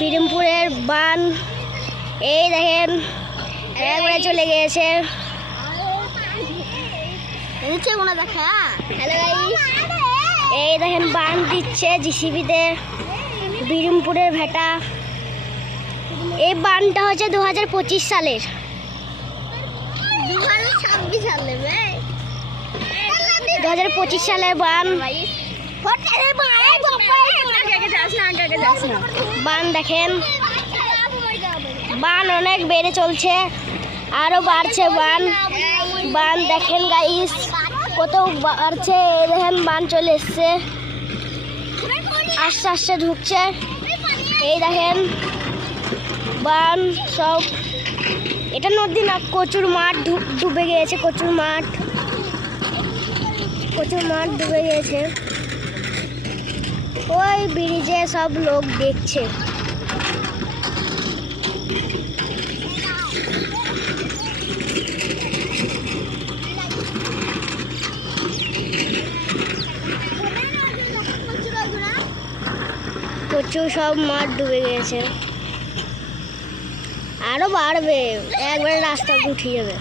বিরমপুরের বান এই দেখেন একবারে চলে গিয়েছে। এই দেখেন বান দিচ্ছে জিসিবিতে বিরমপুরের ভেটা। এই বানটা হচ্ছে 2025 সালের। 2025 সালের বান। বান দেখেন, বান অনেক বেড়ে চলছে, আরো বাড়ছে বান। বান দেখেন গাইস কত বাড়ছে। এই দেখেন বান চলে এসছে, আস্তে আস্তে ঢুকছে। এই দেখেন বান সব। এটা নদী না, কচুর মাঠ ডুবে গিয়েছে। কচুর মাঠ ডুবে গিয়েছে। ওই ব্রিজে সব লোক দেখছে। কচু সব মাঠ ডুবে গিয়েছে, আরো বাড়বে, একবারে রাস্তা উঠে যাবে।